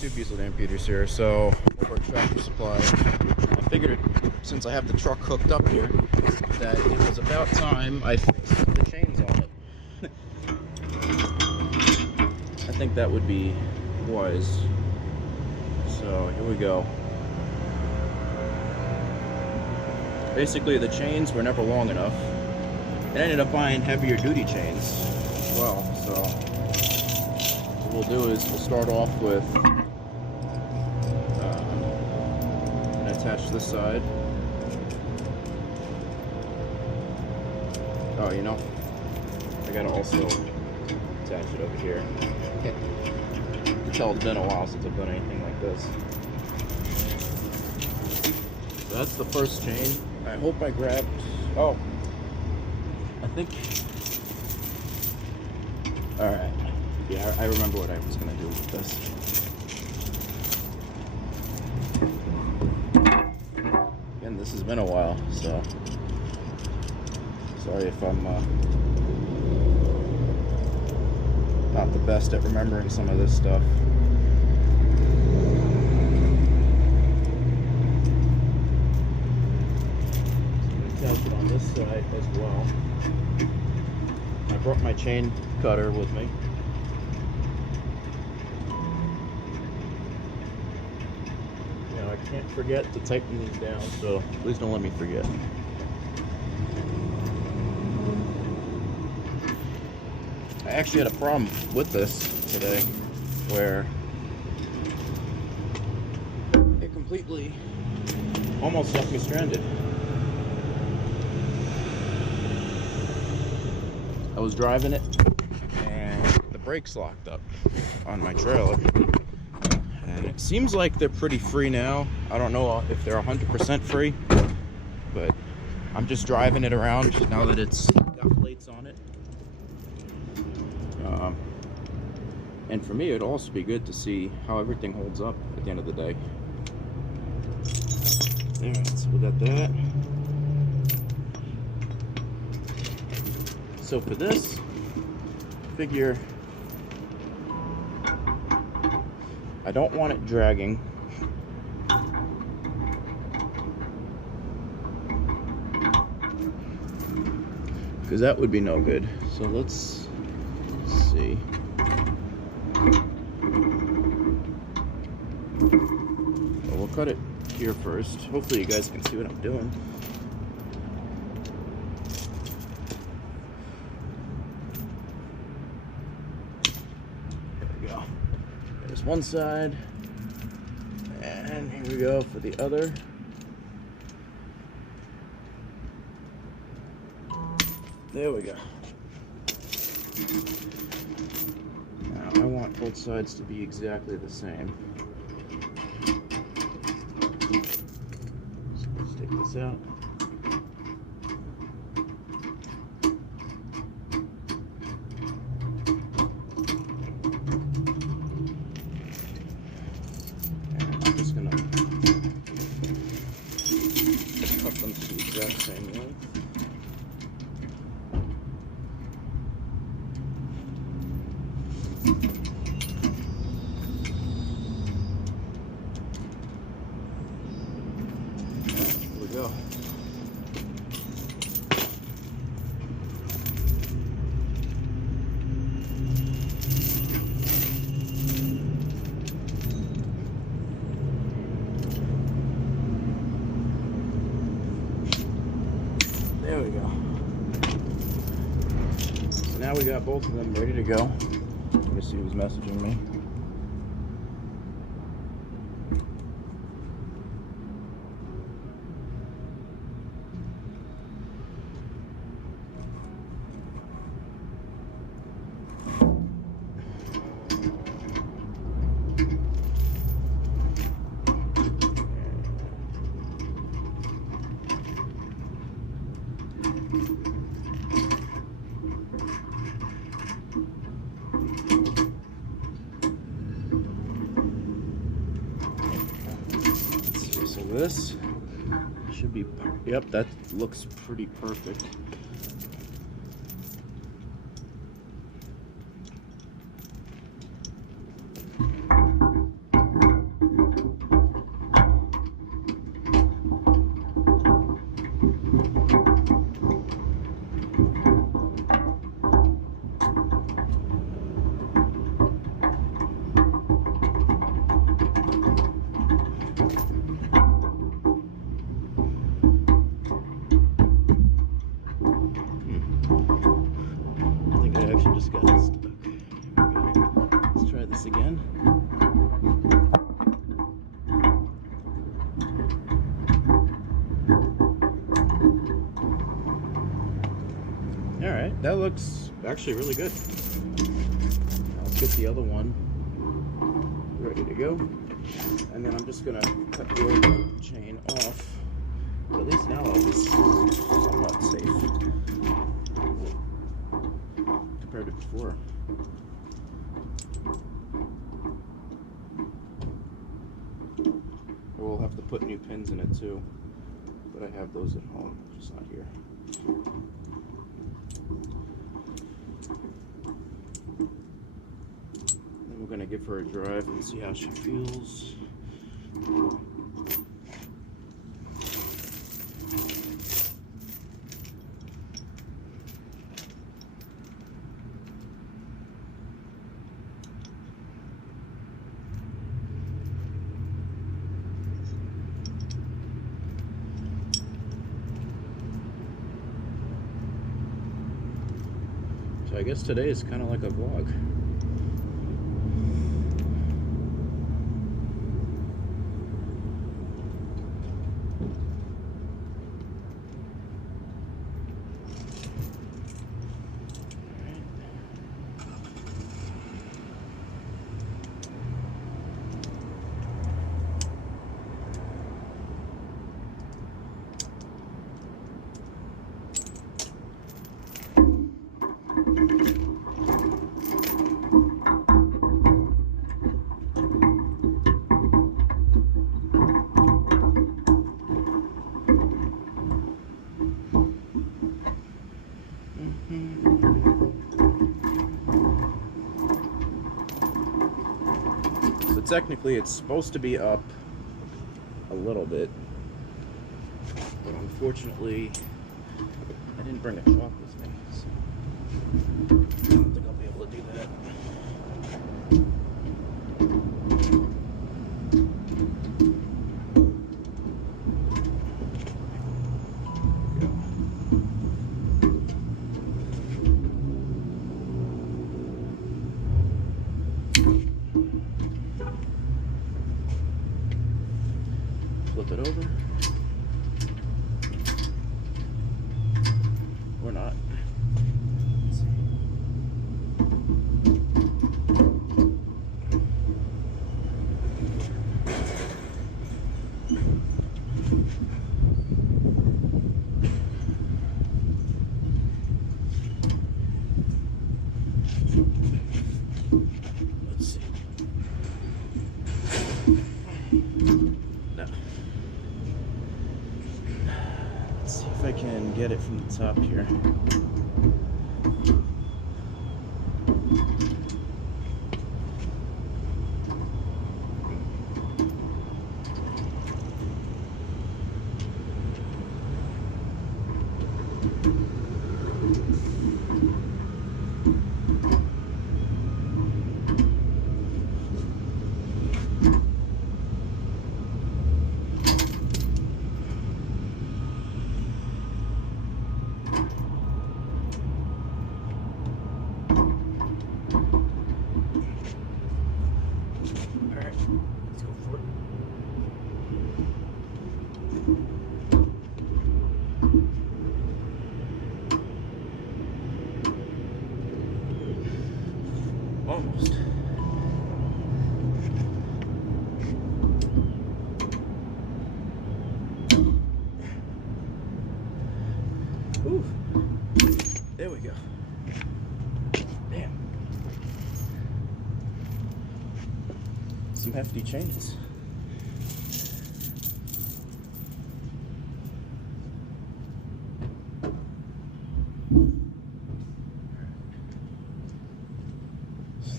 two diesel amputers here. So over at Tractor Supply, I figured since I have the truck hooked up here that it was about time I fixed the chains on it. I think that would be wise. So here we go. Basically, the chains were never long enough. I ended up buying heavier duty chains as well. So what we'll do is we'll start off with and attach this side. Oh, you know, I gotta also attach it over here. You can tell it's been a while since I've done anything like this. So that's the first chain. I hope I grabbed. Oh, I think. All right. Yeah, I remember what I was gonna do with this. Again, this has been a while, so sorry if I'm not the best at remembering some of this stuff. Attach it on this side as well. I brought my chain cutter with me. You know, I can't forget to tighten these down, so please don't let me forget. I actually had a problem with this today where it completely almost left me stranded. I was driving it and the brakes locked up on my trailer, and it seems like they're pretty free now. I don't know if they're 100% free, but I'm just driving it around now that it's got plates on it. And for me, it'd also be good to see how everything holds up at the end of the day. Alright, so we got that. So for this, figure I don't want it dragging. Because that would be no good. So let's see. Well, we'll cut it here first. Hopefully you guys can see what I'm doing. There we go. There's one side. And here we go for the other. There we go. Now I want both sides to be exactly the same. So let's take this out. And I'm just gonna cut them to the exact same length. Go. There we go. So now we got both of them ready to go. Let me see who's messaging me. So this should be, yep, that looks pretty perfect. just got it stuck. Let's try this again. Alright, that looks actually really good. Now let's get the other one ready to go. And then I'm just going to cut the old chain off. But at least now I'll be somewhat safe compared to before. I will have to put new pins in it too, but I have those at home, just not here. Then we're going to give her a drive and see how she feels. So I guess today is kind of like a vlog. So technically it's supposed to be up a little bit, but unfortunately I didn't bring a chalk with me, so I don't think I'll be able to do that. Flip it over. Or not. Let's see. Let's see. No. Let's see if I can get it from the top here. Almost. Ooh. There we go. Damn. Some hefty chains.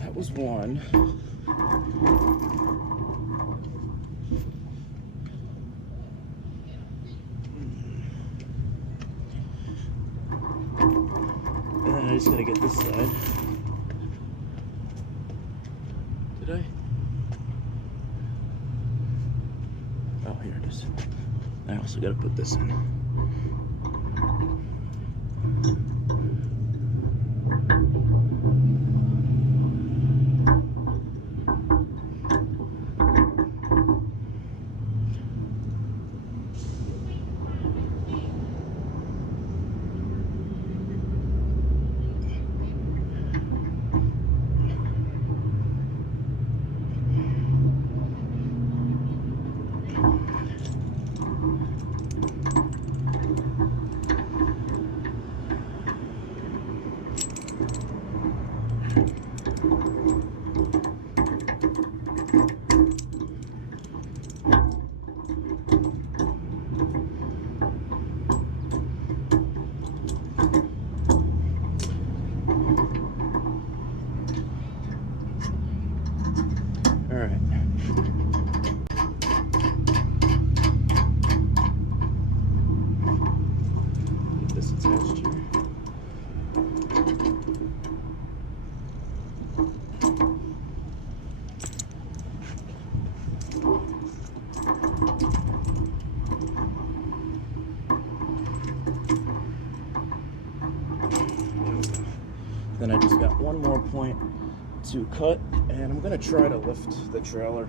That was one. And then I just gotta get this side. Did I? Oh, here it is. I also gotta put this in. this attached here. Then I just got one more point to cut, and I'm gonna try to lift the trailer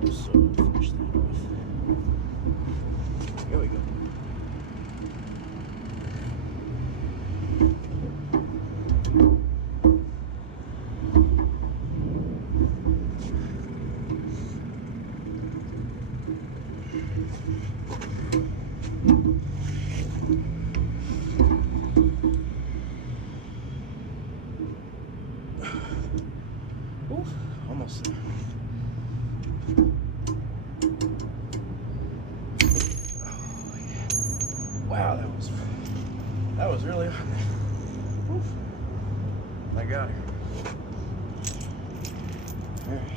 and also finish that off. Here we go. Oof, almost there. Oh, yeah. Wow, that was really hot. Oof. I got her. All right.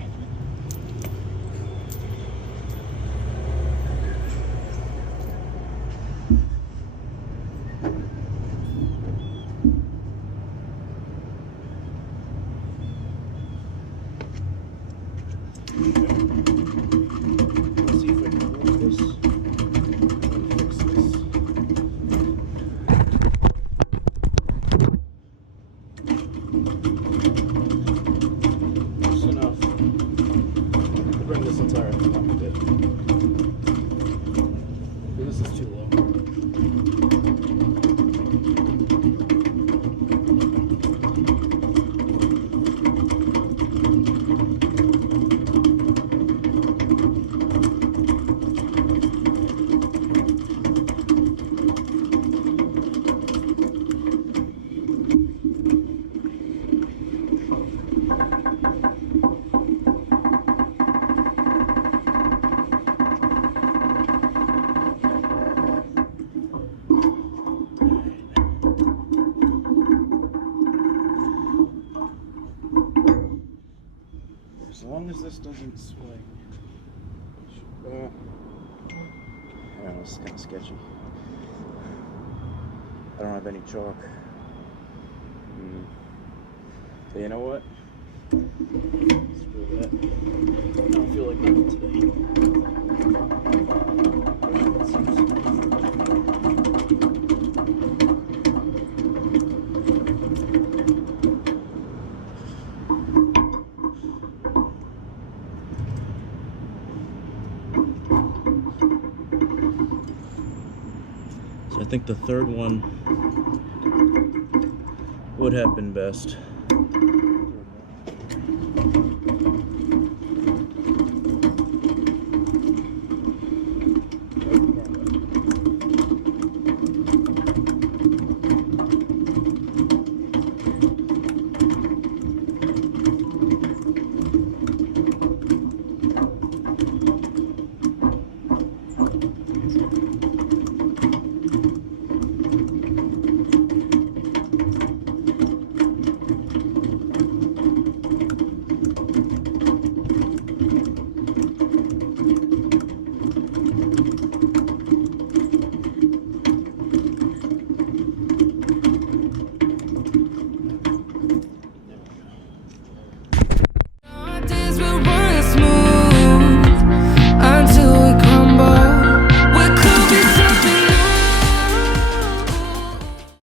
Let's see if I can move this and fix this. Just enough to bring this entire thing up a bit. This is too low. As long as this doesn't swing. I don't know, it's kind of sketchy. I don't have any chalk. So you know what? Screw that. I don't feel like doing it today. I think the third one would have been best.